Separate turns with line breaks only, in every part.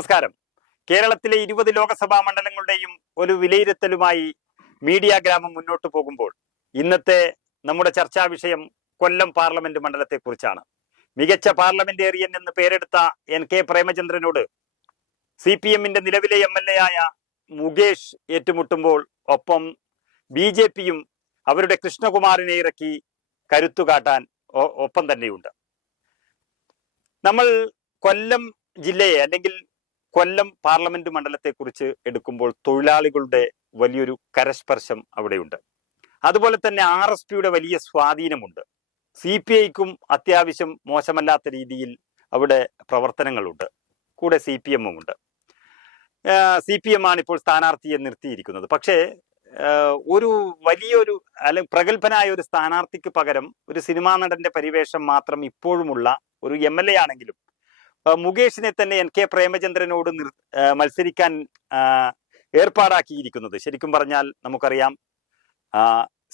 നമസ്കാരം. കേരളത്തിലെ ഇരുപത് ലോക്സഭാ മണ്ഡലങ്ങളുടെയും ഒരു വിലയിരുത്തലുമായി മീഡിയ ഗ്രാമം മുന്നോട്ട് പോകുമ്പോൾ ഇന്നത്തെ നമ്മുടെ ചർച്ചാ വിഷയം കൊല്ലം പാർലമെന്റ് മണ്ഡലത്തെക്കുറിച്ചാണ്. മികച്ച പാർലമെന്റേറിയൻ എന്ന് പേരെടുത്ത എൻ കെ പ്രേമചന്ദ്രനോട് സി പി എമ്മിന്റെ നിലവിലെ എം എൽ എ ആയ മുകേഷ് ഏറ്റുമുട്ടുമ്പോൾ ഒപ്പം ബി ജെ പിയും അവരുടെ കൃഷ്ണകുമാറിനെ ഇറക്കി കരുത്തുകാട്ടാൻ ഒപ്പം തന്നെയുണ്ട്. നമ്മൾ കൊല്ലം ജില്ലയെ അല്ലെങ്കിൽ കൊല്ലം പാർലമെന്റ് മണ്ഡലത്തെക്കുറിച്ച് എടുക്കുമ്പോൾ തൊഴിലാളികളുടെ വലിയൊരു കരസ്പർശം അവിടെയുണ്ട്. അതുപോലെ തന്നെ ആർ എസ് പിയുടെ വലിയ സ്വാധീനമുണ്ട്. സി പി ഐക്കും അത്യാവശ്യം മോശമല്ലാത്ത രീതിയിൽ അവിടെ പ്രവർത്തനങ്ങളുണ്ട്. കൂടെ സി പി എമ്മും ഉണ്ട് സി പി എം ആണ് ഇപ്പോൾ സ്ഥാനാർത്ഥിയെ നിർത്തിയിരിക്കുന്നത്. പക്ഷേ ഒരു വലിയൊരു അല്ലെങ്കിൽ പ്രഗത്ഭനായ ഒരു സ്ഥാനാർത്ഥിക്ക് പകരം ഒരു സിനിമാ നടന്റെ പരിവേഷം മാത്രം ഇപ്പോഴുമുള്ള ഒരു എം എൽ എ ആണെങ്കിലും മുകേഷിനെ തന്നെ എൻ കെ പ്രേമചന്ദ്രനോട് നിർ മത്സരിക്കാൻ ഏർപ്പാടാക്കിയിരിക്കുന്നത്. ശരിക്കും പറഞ്ഞാൽ നമുക്കറിയാം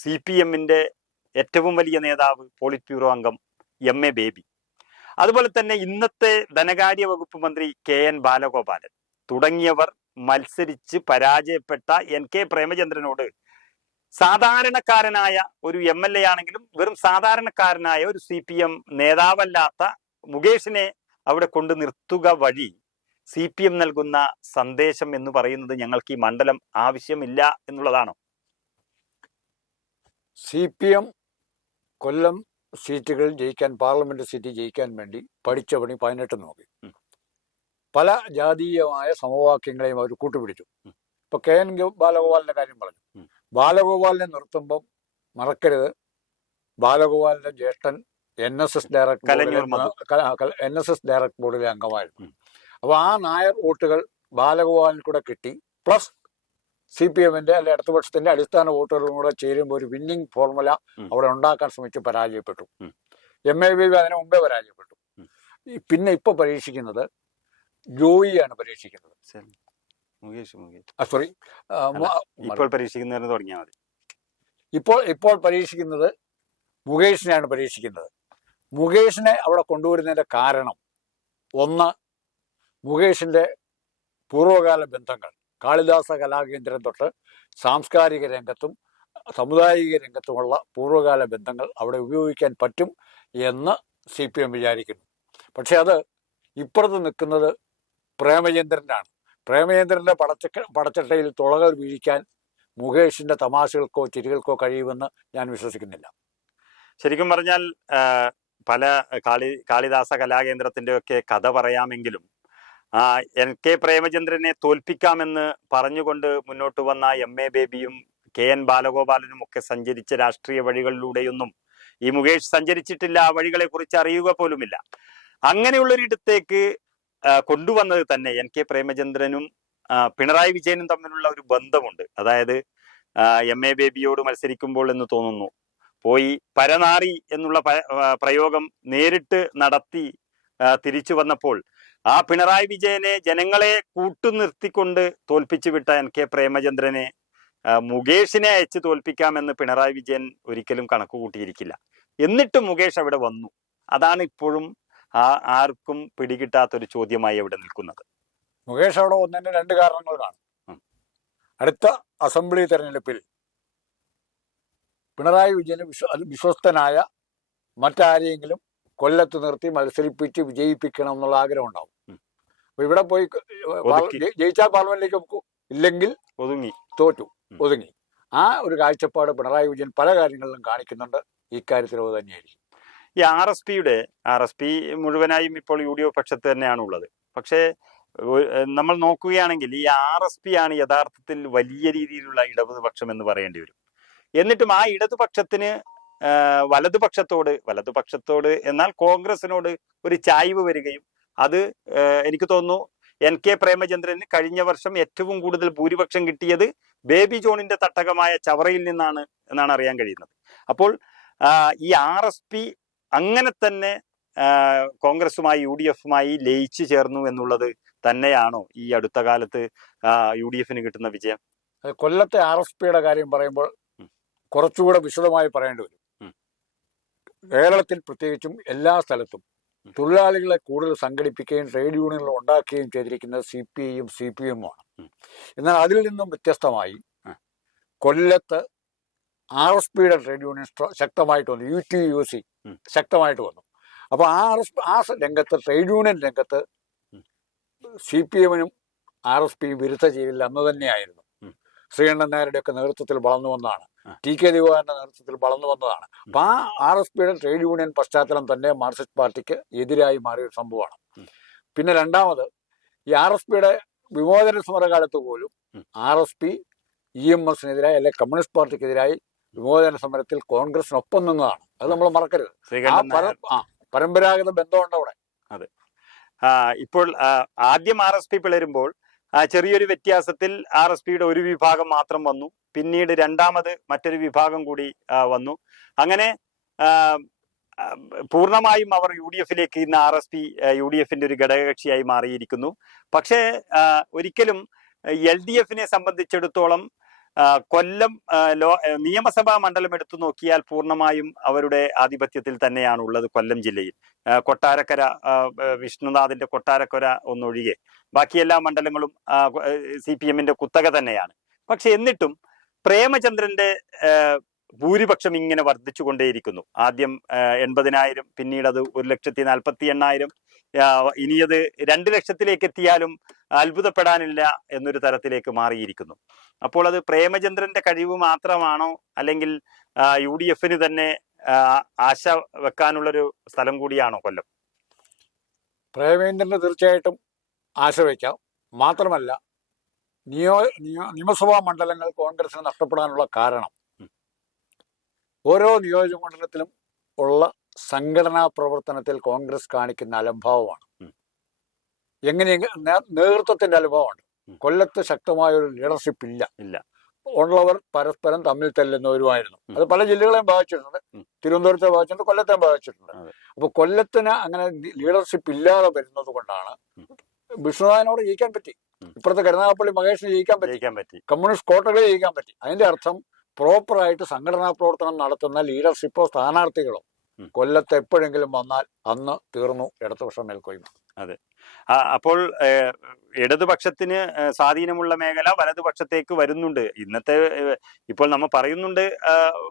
സി പി എമ്മിന്റെ ഏറ്റവും വലിയ നേതാവ് പോളിറ്റ് ബ്യൂറോ അംഗം എം എ ബേബി. അതുപോലെ തന്നെ ഇന്നത്തെ ധനകാര്യ വകുപ്പ് മന്ത്രി കെ എൻ ബാലഗോപാലൻ തുടങ്ങിയവർ മത്സരിച്ച് പരാജയപ്പെട്ട എൻ കെ പ്രേമചന്ദ്രനോട് സാധാരണക്കാരനായ ഒരു എം എൽ എ ആണെങ്കിലും വെറും സാധാരണക്കാരനായ ഒരു സി പി എം നേതാവല്ലാത്ത മുകേഷിനെ അവിടെ കൊണ്ട് നിർത്തുക വഴി സി പി എം നൽകുന്ന സന്ദേശം എന്ന് പറയുന്നത് ഞങ്ങൾക്ക് ഈ മണ്ഡലം ആവശ്യമില്ല എന്നുള്ളതാണോ.
സി പി എം കൊല്ലം സീറ്റുകൾ ജയിക്കാൻ പാർലമെന്റ് സീറ്റ് ജയിക്കാൻ വേണ്ടി പഠിച്ച പണി പതിനെട്ട് നോക്കി. പല ജാതീയമായ സമവാക്യങ്ങളെയും അവർ കൂട്ടുപിടിച്ചു. ഇപ്പൊ കെ എൻ ഗോ- ബാലഗോപാലിന്റെ കാര്യം പറഞ്ഞു. ബാലഗോപാലിനെ നിർത്തുമ്പം മറക്കരുത്. ബാലഗോപാലിന്റെ ജ്യേഷ്ഠൻ N S S
Madhu.
N S S director ബോർഡിലെ അംഗമായിരുന്നു.
അപ്പോൾ
അപ്പൊ ആ നായർ വോട്ടുകൾ ബാലഗോപാലിന് കൂടെ കിട്ടി. പ്ലസ് സി പി എമ്മിന്റെ അല്ലെ ഇടതുപക്ഷത്തിന്റെ അടിസ്ഥാന വോട്ടുകളും കൂടെ ചേരുമ്പോൾ ഒരു വിന്നിംഗ് ഫോർമുല. അവിടെ ഉണ്ടാക്കാൻ ശ്രമിച്ച് പരാജയപ്പെട്ടു. എം എ ബി അതിന് മുമ്പേ പരാജയപ്പെട്ടു. പിന്നെ ഇപ്പൊ പരീക്ഷിക്കുന്നത് ജോയിയാണ് പരീക്ഷിക്കുന്നത്. സോറി
ഇപ്പോൾ പരീക്ഷിക്കുന്നതിന് തുടങ്ങിയാൽ മതി.
ഇപ്പോൾ ഇപ്പോൾ പരീക്ഷിക്കുന്നത് മുകേഷിനെയാണ് പരീക്ഷിക്കുന്നത്. മുകേഷിനെ അവിടെ കൊണ്ടുവരുന്നതിന്റെ കാരണം. ഒന്ന് മുകേഷിന്റെ പൂർവകാല ബന്ധങ്ങൾ. കാളിദാസ കലാകേന്ദ്രം തൊട്ട് സാംസ്കാരിക രംഗത്തും സമുദായിക രംഗത്തുമുള്ള പൂർവകാല ബന്ധങ്ങൾ അവിടെ ഉപയോഗിക്കാൻ പറ്റും എന്ന് സി പി എം വിചാരിക്കുന്നു. പക്ഷെ അത് ഇപ്പുറത്ത് നിൽക്കുന്നത് പ്രേമചന്ദ്രനാണ്. പ്രേമചന്ദ്രന്റെ പടച്ചക്ക പടച്ചട്ടയിൽ തുളകൾ വീഴിക്കാൻ മുകേഷിന്റെ തമാശകൾക്കോ ചിരികൾക്കോ കഴിയുമെന്ന് ഞാൻ വിശ്വസിക്കുന്നില്ല.
ശരിക്കും പറഞ്ഞാൽ പല കാളി കാളിദാസ കലാകേന്ദ്രത്തിന്റെ ഒക്കെ കഥ പറയാമെങ്കിലും എൻ കെ പ്രേമചന്ദ്രനെ തോൽപ്പിക്കാമെന്ന് പറഞ്ഞുകൊണ്ട് മുന്നോട്ട് വന്ന എം എ ബേബിയും കെ എൻ ബാലഗോപാലനും ഒക്കെ സഞ്ചരിച്ച രാഷ്ട്രീയ വഴികളിലൂടെയൊന്നും ഈ മുകേഷ് സഞ്ചരിച്ചിട്ടില്ല ആ വഴികളെ കുറിച്ച് അറിയുക പോലുമില്ല. അങ്ങനെയുള്ളൊരിടത്തേക്ക് കൊണ്ടുവന്നത് തന്നെ എൻ കെ പ്രേമചന്ദ്രനും പിണറായി വിജയനും തമ്മിലുള്ള ഒരു ബന്ധമുണ്ട്. അതായത് എം എ ബേബിയോട് മത്സരിക്കുമ്പോൾ എന്ന് തോന്നുന്നു. പോയി പരനാറി എന്നുള്ള പ്രയോഗം നേരിട്ട് നടത്തി തിരിച്ചു വന്നപ്പോൾ ആ പിണറായി വിജയനെ ജനങ്ങളെ കൂട്ടുനിർത്തിക്കൊണ്ട് തോൽപ്പിച്ചു വിട്ട എൻ കെ പ്രേമചന്ദ്രനെ മുകേഷിനെ അയച്ച് തോൽപ്പിക്കാമെന്ന് പിണറായി വിജയൻ ഒരിക്കലും കണക്ക് കൂട്ടിയിരിക്കില്ല എന്നിട്ടും മുകേഷ് അവിടെ വന്നു. അതാണ് ഇപ്പോഴും ആ ആർക്കും പിടികിട്ടാത്തൊരു ചോദ്യമായി അവിടെ നിൽക്കുന്നത്.
മുകേഷ് അവിടെ വന്നതിന് രണ്ട് കാരണങ്ങൾ കാണും. അടുത്ത അസംബ്ലി തെരഞ്ഞെടുപ്പിൽ പിണറായി വിജയന് വിശ്വ വിശ്വസ്തനായ മറ്റാരെയെങ്കിലും കൊല്ലത്ത് നിർത്തി മത്സരിപ്പിച്ച് വിജയിപ്പിക്കണം എന്നുള്ള ആഗ്രഹം ഉണ്ടാവും. അപ്പൊ ഇവിടെ പോയി ജയിച്ചാൽ പാർലമെന്റിലേക്ക് നോക്കൂ ഇല്ലെങ്കിൽ
ഒതുങ്ങി.
തോറ്റു. ഒതുങ്ങി. ആ ഒരു കാഴ്ചപ്പാട് പിണറായി വിജയൻ പല കാര്യങ്ങളിലും കാണിക്കുന്നുണ്ട്. ഇക്കാര്യത്തിൽ അത് തന്നെയായിരിക്കും.
ഈ ആർ എസ് പിയുടെ ആർ എസ് പി മുഴുവനായും ഇപ്പോൾ യു ഡി എഫ് പക്ഷത്ത് തന്നെയാണ് ഉള്ളത്. പക്ഷേ നമ്മൾ നോക്കുകയാണെങ്കിൽ ഈ ആർ എസ് പി ആണ് യഥാർത്ഥത്തിൽ വലിയ രീതിയിലുള്ള ഇടതുപക്ഷം എന്ന് പറയേണ്ടി വരും. എന്നിട്ടും ആ ഇടതുപക്ഷത്തിന് വലതുപക്ഷത്തോട് വലതുപക്ഷത്തോട് എന്നാൽ കോൺഗ്രസിനോട് ഒരു ചായ്വ് വരികയും അത് എനിക്ക് തോന്നുന്നു എൻ കെ പ്രേമചന്ദ്രന് കഴിഞ്ഞ വർഷം ഏറ്റവും കൂടുതൽ ഭൂരിപക്ഷം കിട്ടിയത് ബേബി ജോണിന്റെ തട്ടകമായ ചവറയിൽ നിന്നാണ് എന്നാണ് അറിയാൻ കഴിയുന്നത് അപ്പോൾ ഈ ആർ എസ് പി അങ്ങനെ തന്നെ കോൺഗ്രസുമായി യു ഡി എഫുമായി ലയിച്ചു ചേർന്നു എന്നുള്ളത് തന്നെയാണോ ഈ അടുത്ത കാലത്ത് യു ഡി എഫിന് കിട്ടുന്ന വിജയം
കൊല്ലത്തെ ആർ എസ് പിയുടെ കാര്യം പറയുമ്പോൾ. കുറച്ചുകൂടെ വിശദമായി പറയേണ്ടി വരും കേരളത്തിൽ പ്രത്യേകിച്ചും എല്ലാ സ്ഥലത്തും തൊഴിലാളികളെ കൂടുതൽ സംഘടിപ്പിക്കുകയും ട്രേഡ് യൂണിയനുകൾ ഉണ്ടാക്കുകയും ചെയ്തിരിക്കുന്നത് സി പി ഐയും സി പി എമ്മുമാണ്. എന്നാൽ അതിൽ നിന്നും വ്യത്യസ്തമായി. കൊല്ലത്ത് ആർ എസ് പിയുടെ ട്രേഡ് യൂണിയൻ ശക്തമായിട്ട് വന്നു യു ടി യു സി ശക്തമായിട്ട് വന്നു അപ്പോൾ ആ ആർ എസ് ആ രംഗത്ത് ട്രേഡ് യൂണിയൻ രംഗത്ത്. സി പി എമ്മിനും ആർ എസ് പിയും വിരുദ്ധ ചെയ്തില്ല അന്ന് തന്നെയായിരുന്നു. ശ്രീകണ്ഠൻ നായരുടെ ഒക്കെ നേതൃത്വത്തിൽ വളർന്നു വന്നതാണ്
ആ.
ടി കെ ദിവാറിന്റെ നേതൃത്വത്തിൽ വളർന്നു വന്നതാണ്. അപ്പൊ ആ ആർ എസ് പിയുടെ ട്രേഡ് യൂണിയൻ പശ്ചാത്തലം തന്നെ മാർക്സിസ്റ്റ് പാർട്ടിക്ക് എതിരായി മാറിയ സംഭവമാണ്. പിന്നെ രണ്ടാമത് ഈ ആർ എസ് പിയുടെ വിമോചന സമരകാലത്ത് പോലും. R S P E M എസിനെതിരായി അല്ലെങ്കിൽ കമ്മ്യൂണിസ്റ്റ് പാർട്ടിക്കെതിരായി വിമോചന സമരത്തിൽ കോൺഗ്രസിനൊപ്പം നിന്നതാണ്. അത് നമ്മൾ മറക്കരുത്. ആ പരമ്പരാഗത ബന്ധമുണ്ട് അവിടെ.
അതെ. ഇപ്പോൾ ആദ്യം ആർ എസ് പി പിളരുമ്പോൾ ചെറിയൊരു വ്യത്യാസത്തിൽ ആർ എസ് പിയുടെ ഒരു വിഭാഗം മാത്രം വന്നു. പിന്നീട് രണ്ടാമത് മറ്റൊരു വിഭാഗം കൂടി വന്നു. അങ്ങനെ പൂർണമായും അവർ യു ഡി എഫിലേക്ക് ഇന്ന് R S P U D എഫിന്റെ ഒരു ഘടകകക്ഷിയായി മാറിയിരിക്കുന്നു. പക്ഷേ ഒരിക്കലും എൽ ഡി എഫിനെ സംബന്ധിച്ചിടത്തോളം കൊല്ലം ലോ നിയമസഭാ മണ്ഡലം എടുത്തു നോക്കിയാൽ പൂർണമായും അവരുടെ ആധിപത്യത്തിൽ തന്നെയാണ് ഉള്ളത് കൊല്ലം ജില്ലയിൽ. കൊട്ടാരക്കര വിഷ്ണുനാഥിന്റെ കൊട്ടാരക്കര ഒന്നൊഴികെ. ബാക്കി എല്ലാ മണ്ഡലങ്ങളും സി പി എമ്മിന്റെ കുത്തക തന്നെയാണ്. പക്ഷെ എന്നിട്ടും പ്രേമചന്ദ്രന്റെ ഭൂരിപക്ഷം ഇങ്ങനെ വർദ്ധിച്ചുകൊണ്ടേയിരിക്കുന്നു. ആദ്യം എൺപതിനായിരം പിന്നീട് അത് ഒരു ലക്ഷത്തി നാൽപ്പത്തി എണ്ണായിരം. ഇനിയത് രണ്ട് ലക്ഷത്തിലേക്ക് എത്തിയാലും അത്ഭുതപ്പെടാനില്ല എന്നൊരു തരത്തിലേക്ക് മാറിയിരിക്കുന്നു. അപ്പോൾ അത് പ്രേമചന്ദ്രന്റെ കഴിവ് മാത്രമാണോ അല്ലെങ്കിൽ യു ഡി എഫിന് തന്നെ ആശ വെക്കാനുള്ളൊരു സ്ഥലം കൂടിയാണോ കൊല്ലം?
പ്രേമേന്ദ്രന് തീർച്ചയായിട്ടും ആശ വയ്ക്കാം മാത്രമല്ല നിയോ നിയോ- നിയമസഭാ മണ്ഡലങ്ങൾ കോൺഗ്രസിന് നഷ്ടപ്പെടാനുള്ള കാരണം ഓരോ നിയോജക മണ്ഡലത്തിലും ഉള്ള സംഘടനാ പ്രവർത്തനത്തിൽ കോൺഗ്രസ് കാണിക്കുന്ന അലംഭാവമാണ്. എങ്ങനെ നേതൃത്വത്തിന്റെ
അലംഭാവമാണ്.
കൊല്ലത്ത് ശക്തമായ ഒരു ലീഡർഷിപ്പ് ഇല്ല
ഇല്ല
ഉള്ളവർ പരസ്പരം തമ്മിൽ തെല്ലുന്നവരുമായിരുന്നു. അത് പല ജില്ലകളെയും ബാധിച്ചിട്ടുണ്ട്. തിരുവനന്തപുരത്തെ ബാധിച്ചിട്ടുണ്ട് കൊല്ലത്തെയും ബാധിച്ചിട്ടുണ്ട്. അപ്പൊ കൊല്ലത്തിന് അങ്ങനെ ലീഡർഷിപ്പ് ഇല്ലാതെ വരുന്നത് കൊണ്ടാണ്. വിഷ്ണുനാഥനോട് ജയിക്കാൻ പറ്റി. ഇപ്പുറത്തെ കരുനാഗപ്പള്ളി മഹേഷിന് ജയിക്കാൻ പറ്റി.
ജയിക്കാൻ പറ്റി.
കമ്മ്യൂണിസ്റ്റ് കോട്ടകളെ ജയിക്കാൻ പറ്റി. അതിന്റെ അർത്ഥം പ്രോപ്പറായിട്ട് സംഘടനാ പ്രവർത്തനം നടത്തുന്ന ലീഡർഷിപ്പോ സ്ഥാനാർത്ഥികളോ. കൊല്ലത്ത് എപ്പോഴെങ്കിലും വന്നാൽ അന്ന് തീർന്നു ഇടതുപക്ഷം മേൽക്കോയ്മ.
അതെ. അപ്പോൾ ഇടതുപക്ഷത്തിന് സ്വാധീനമുള്ള മേഖല വലതുപക്ഷത്തേക്ക് വരുന്നുണ്ട്. ഇന്നത്തെ ഇപ്പോൾ നമ്മൾ പറയുന്നുണ്ട്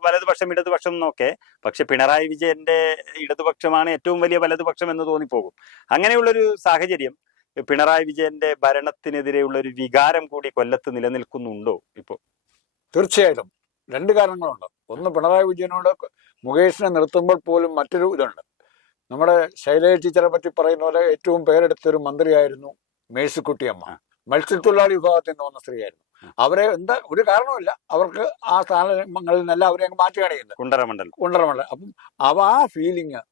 വലതുപക്ഷം ഇടതുപക്ഷം എന്നൊക്കെ. പക്ഷെ പിണറായി വിജയന്റെ ഇടതുപക്ഷമാണ് ഏറ്റവും വലിയ വലതുപക്ഷം എന്ന് തോന്നിപ്പോകും. അങ്ങനെയുള്ളൊരു സാഹചര്യം പിണറായി വിജയന്റെ ഭരണത്തിനെതിരെയുള്ള ഒരു വികാരം കൂടി കൊല്ലത്ത് നിലനിൽക്കുന്നുണ്ടോ ഇപ്പോ?
തീർച്ചയായിട്ടും. രണ്ട് കാരണങ്ങളുണ്ട്. ഒന്ന് പിണറായി വിജയനോട് മുകേഷിനെ നിർത്തുമ്പോൾ പോലും മറ്റൊരു ഇതുണ്ട്. നമ്മുടെ ശൈലജ ടീച്ചറെ പറ്റി പറയുന്ന പോലെ ഏറ്റവും പേരെടുത്തൊരു മന്ത്രിയായിരുന്നു മേഴ്സിക്കുട്ടിയമ്മ. മത്സ്യത്തൊഴിലാളി വിഭാഗത്തിൽ നിന്ന് വന്ന സ്ത്രീയായിരുന്നു. അവരെ എന്താ ഒരു കാരണമില്ല അവർക്ക് ആ സ്ഥാനങ്ങളിൽ നിന്നെല്ലാം അവരെ അങ്ങ് മാറ്റുകയാണ് ചെയ്യുന്നത്
കുണ്ടറമണ്ഡലം.
കൊണ്ടുവരമല്ല അപ്പം അവ ആ ഫീലിംഗ്
ഉം.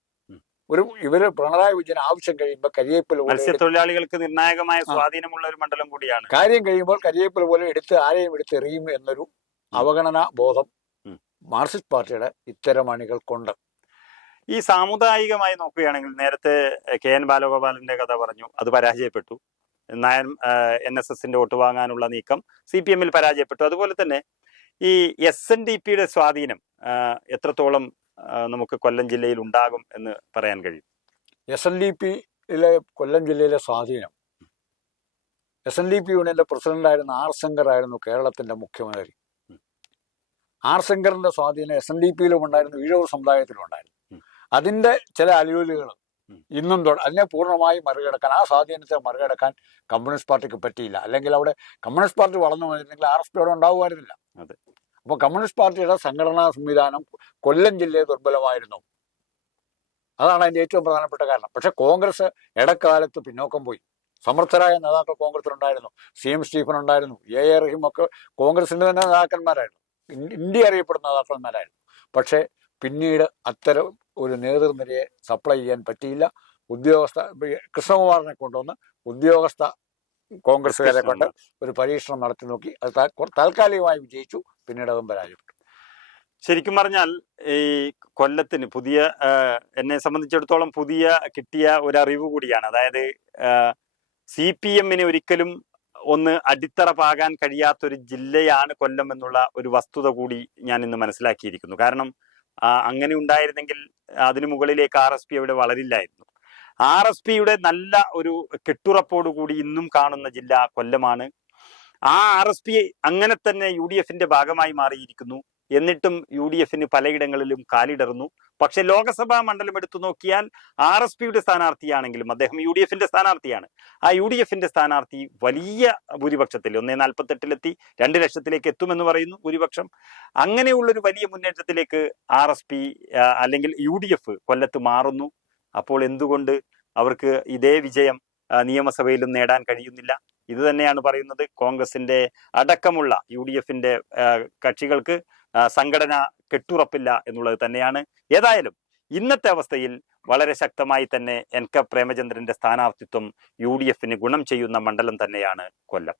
ഒരു ഇവർ പിണറായി വിജയൻ ആവശ്യം കഴിയുമ്പോൾ കരിയേപ്പിൽ
മത്സ്യത്തൊഴിലാളികൾക്ക് നിർണായകമായ സ്വാധീനമുള്ള ഒരു മണ്ഡലം കൂടിയാണ്.
കാര്യം കഴിയുമ്പോൾ കരിയേപ്പിൽ പോലെ എടുത്ത് ആരെയും എടുത്ത് എറിയും എന്നൊരു അവഗണന ബോധം. മാർക്സിസ്റ്റ് പാർട്ടിയുടെ ഇത്തരം അണികൾക്കുണ്ട്.
ഈ സാമുദായികമായി നോക്കുകയാണെങ്കിൽ നേരത്തെ കെ എൻ ബാലഗോപാലിന്റെ കഥ പറഞ്ഞു അത് പരാജയപ്പെട്ടു. നയൻ എൻ എസ് എസിന്റെ വോട്ട് വാങ്ങാനുള്ള നീക്കം സി പി എമ്മിൽ പരാജയപ്പെട്ടു. അതുപോലെ തന്നെ ഈ എസ് എൻ ഡി പിയുടെ സ്വാധീനം എത്രത്തോളം നമുക്ക് കൊല്ലം ജില്ലയിൽ ഉണ്ടാകും എന്ന് പറയാൻ കഴിയും.
എസ് എൻ ഡി പിയിലെ കൊല്ലം ജില്ലയിലെ സ്വാധീനം. എസ് എൻ ഡി പി യൂണിയന്റെ പ്രസിഡന്റായിരുന്ന ആർ ശങ്കർ ആയിരുന്നു കേരളത്തിന്റെ മുഖ്യമന്ത്രി. ആർ ശങ്കറിന്റെ സ്വാധീനം എസ് എൻ ഡി പിയിലും ഉണ്ടായിരുന്നു ഈഴവ് സമുദായത്തിലും ഉണ്ടായിരുന്നു. അതിന്റെ ചില അലൂലുകൾ ഇന്നും അതിനെ പൂർണമായി മറികടക്കാൻ ആ സ്വാധീനത്തെ മറികടക്കാൻ കമ്മ്യൂണിസ്റ്റ് പാർട്ടിക്ക് പറ്റിയില്ല. അല്ലെങ്കിൽ അവിടെ കമ്മ്യൂണിസ്റ്റ് പാർട്ടി വളർന്നു വന്നിരുന്നെങ്കിൽ ആർ എസ് പി അവിടെ ഉണ്ടാവുമായിരുന്നില്ല.
അതെ.
അപ്പോൾ കമ്മ്യൂണിസ്റ്റ് പാർട്ടിയുടെ സംഘടനാ സംവിധാനം കൊല്ലം ജില്ലയെ ദുർബലമായിരുന്നു. അതാണ് അതിന്റെ ഏറ്റവും പ്രധാനപ്പെട്ട കാരണം. പക്ഷെ കോൺഗ്രസ് ഇടക്കാലത്ത് പിന്നോക്കം പോയി. സമർത്ഥരായ നേതാക്കൾ കോൺഗ്രസിലുണ്ടായിരുന്നു സി എം സ്റ്റീഫൻ ഉണ്ടായിരുന്നു എ എ റഹീം ഒക്കെ കോൺഗ്രസിന്റെ തന്നെ നേതാക്കന്മാരായിരുന്നു. ഇന്ത്യ അറിയപ്പെടുന്ന നേതാക്കന്മാരായിരുന്നു. പക്ഷെ പിന്നീട് അത്തരം ഒരു നേതൃനിരയെ സപ്ലൈ ചെയ്യാൻ പറ്റിയില്ല. ഉദ്യോഗസ്ഥ കൃഷ്ണകുമാറിനെ കൊണ്ടുവന്ന് ഉദ്യോഗസ്ഥ കോൺഗ്രസ്സുകാരെ കൊണ്ട് ഒരു പരീക്ഷണം നടത്തി നോക്കി. അത് താൽക്കാലികമായി വിജയിച്ചു. പിന്നീട് അതും പരാജയപ്പെട്ടു.
ശരിക്കും പറഞ്ഞാൽ ഈ കൊല്ലത്തിന് പുതിയ എന്നെ സംബന്ധിച്ചിടത്തോളം പുതിയ കിട്ടിയ ഒരു അറിവ് കൂടിയാണ്. അതായത് സി പി എമ്മിന് ഒരിക്കലും ഒന്ന് അടിത്തറ പാകാൻ കഴിയാത്തൊരു ജില്ലയാണ് കൊല്ലം എന്നുള്ള ഒരു വസ്തുത കൂടി ഞാൻ ഇന്ന് മനസ്സിലാക്കിയിരിക്കുന്നു. കാരണം അങ്ങനെ ഉണ്ടായിരുന്നെങ്കിൽ അതിനു മുകളിലേക്ക് ആർ എസ് പി അവിടെ വളരില്ലായിരുന്നു. ആർ എസ് പിയുടെ നല്ല ഒരു കെട്ടുറപ്പോടുകൂടി ഇന്നും കാണുന്ന ജില്ല കൊല്ലമാണ്. ആ ആർ എസ് പി അങ്ങനെ തന്നെ യു ഡി എഫിന്റെ ഭാഗമായി മാറിയിരിക്കുന്നു. എന്നിട്ടും യു ഡി എഫിന് പലയിടങ്ങളിലും കാലിടറുന്നു. പക്ഷെ ലോക്സഭാ മണ്ഡലം എടുത്തു നോക്കിയാൽ ആർ എസ് പിയുടെ സ്ഥാനാർത്ഥിയാണെങ്കിലും അദ്ദേഹം യു ഡി എഫിന്റെ സ്ഥാനാർത്ഥിയാണ്. ആ യു ഡി എഫിന്റെ സ്ഥാനാർത്ഥി വലിയ ഭൂരിപക്ഷത്തിൽ ഒന്നേ നാൽപ്പത്തെട്ടിലെത്തി രണ്ട് ലക്ഷത്തിലേക്ക് എത്തുമെന്ന് പറയുന്നു ഭൂരിപക്ഷം. അങ്ങനെയുള്ളൊരു വലിയ മുന്നേറ്റത്തിലേക്ക് ആർ എസ് പി അല്ലെങ്കിൽ യു ഡി എഫ് കൊല്ലത്ത് മാറുന്നു. അപ്പോൾ എന്തുകൊണ്ട് അവർക്ക് ഇതേ വിജയം നിയമസഭയിലും നേടാൻ കഴിയുന്നില്ല? ഇത് തന്നെയാണ് പറയുന്നത് കോൺഗ്രസിന്റെ അടക്കമുള്ള യു ഡി എഫിന്റെ കക്ഷികൾക്ക് സംഘടന കെട്ടുറപ്പില്ല എന്നുള്ളത് തന്നെയാണ്. ഏതായാലും ഇന്നത്തെ അവസ്ഥയിൽ വളരെ ശക്തമായി തന്നെ എൻ കെ പ്രേമചന്ദ്രന്റെ സ്ഥാനാർത്ഥിത്വം യു ഡി എഫിന് ഗുണം ചെയ്യുന്ന മണ്ഡലം തന്നെയാണ് കൊല്ലം.